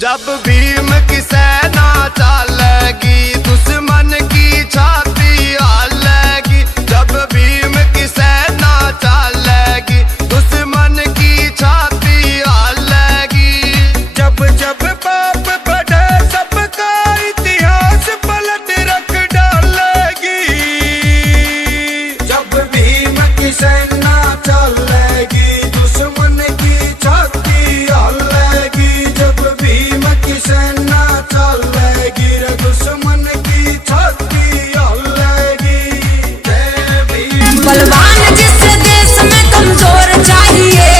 जब भीम की सेना चलेगी दुश्मन की छाती हालेगी। जब भीम की सेना चलेगी दुश्मन की छाती हालेगी। जब जब पाप बढ़े सबका इतिहास पलट रख डालेगी। जब भीम की सेना चलेगी दुश्मन की छाती हालेगी। जब भीम की सेना चलेगी रे दुश्मन की छाती हालेगी। बलवान जिस देश में कमजोर चाहिए,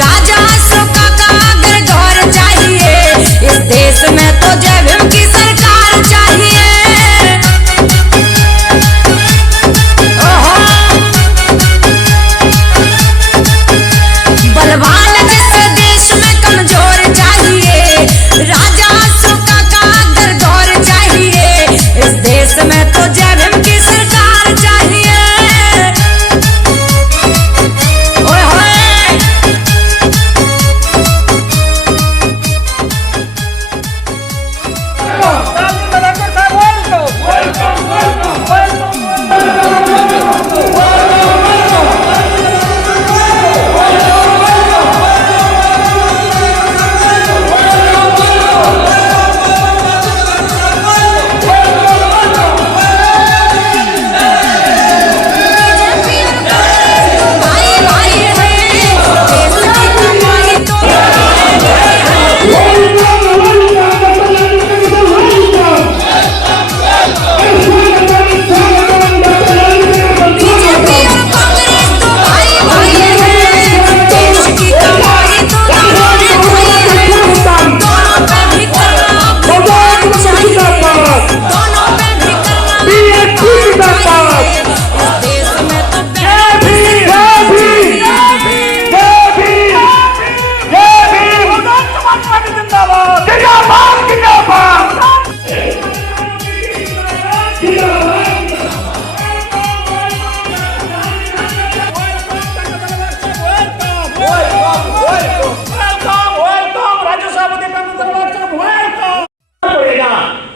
राजा अशोका का अगर दौर चाहिए। इस देश में तो जय भीम की सरकार चाहिए। बलवान जिस देश में कमजोर चाहिए, राजा अशोका का अगर दौर चाहिए। इस देश में तो जय भीम की सरकार चाहिए। ओए होए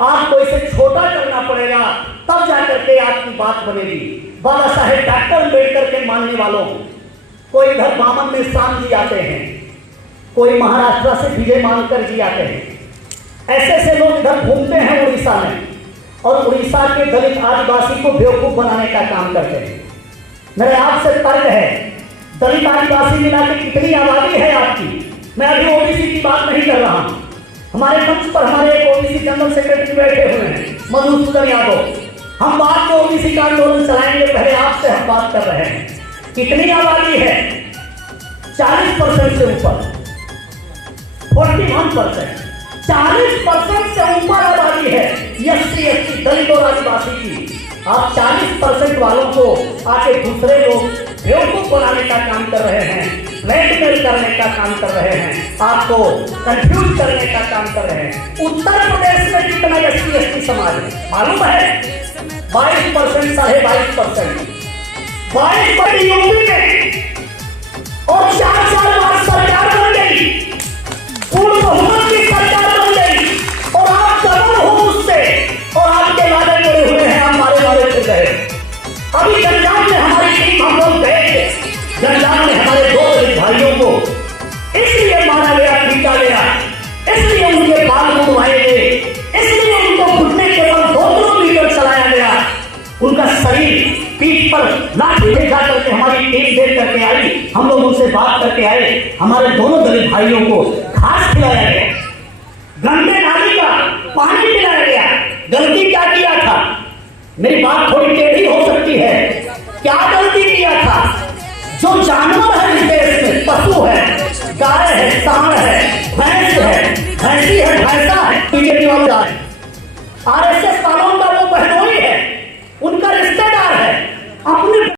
आपको इसे छोटा करना पड़ेगा, तब जाकर के आपकी बात बनेगी। बाबा साहेब डॉक्टर अम्बेडकर के मानने वालों, कोई इधर बामन में शाम जी आते हैं, कोई महाराष्ट्र से विजय मानकर जी आते हैं। ऐसे ऐसे लोग इधर घूमते हैं उड़ीसा में, और उड़ीसा के दलित आदिवासी को बेवकूफ बनाने का काम करते हैं। मेरे आपसे तर्क है, दलित आदिवासी मिला के कितनी आबादी है आपकी? मैं अभी ओबीसी की बात नहीं कर रहा हूं। हमारे मंच पर हमारे एक ओबीसी जनरल सेक्रेटरी बैठे हुए हैं, मधुसूदन यादव। हम बात में ओबीसी का आंदोलन चलाएंगे, पहले आपसे हम बात कर रहे हैं। कितनी आबादी है? 40% से ऊपर, 41%, 40% से ऊपर आबादी है एससी एसटी दलित और आदिवासी की। आप 40% वालों को आके दूसरे लोग बेवकूफ बनाने का काम कर रहे हैं, ब्लैकमेल करने का काम कर रहे हैं, आपको कंफ्यूज करने का काम कर रहे हैं। उत्तर प्रदेश में कितना एससी एसटी समाज है मालूम है? 22%, 22.5%, 22% यूपी में, और 4 बार सरकार बन गई, पूर्ण बहुमत की सरकार बन गई, और आप डबल हो उससे, और आपके वादे जुड़े हुए हैं, हमारे वादे जुड़ गए। अभी गंजाम में हमारी टीम, हम लोग गए थे गंजाम में, हमारे 2 भाइयों को इसलिए मारा गया, पीटा गया, इसलिए उनके बाल मुड़वाए गए, इसलिए उनको घुटने के बल 2 किलोमीटर चलाया गया। उनका शरीर पीठ पर लाठी ले जाकर के हमारी टीम देख करके आई, हम लोग उनसे बात करके आए। हमारे दोनों दलित भाइयों को घास खिलाया गया, गंदे नाली का पानी पिलाया गया। गलती क्या किया था? मेरी बात थोड़ी टेढ़ी हो सकती है, क्या गलती किया था? जो जानवर है इस देश में, पशु है, गाय है, सांड है, भैंस है, भैंसी है, भैंसा है, बीजेपी वाला है, आरएसएस वालों का वो बहनोई है, उनका रिश्ता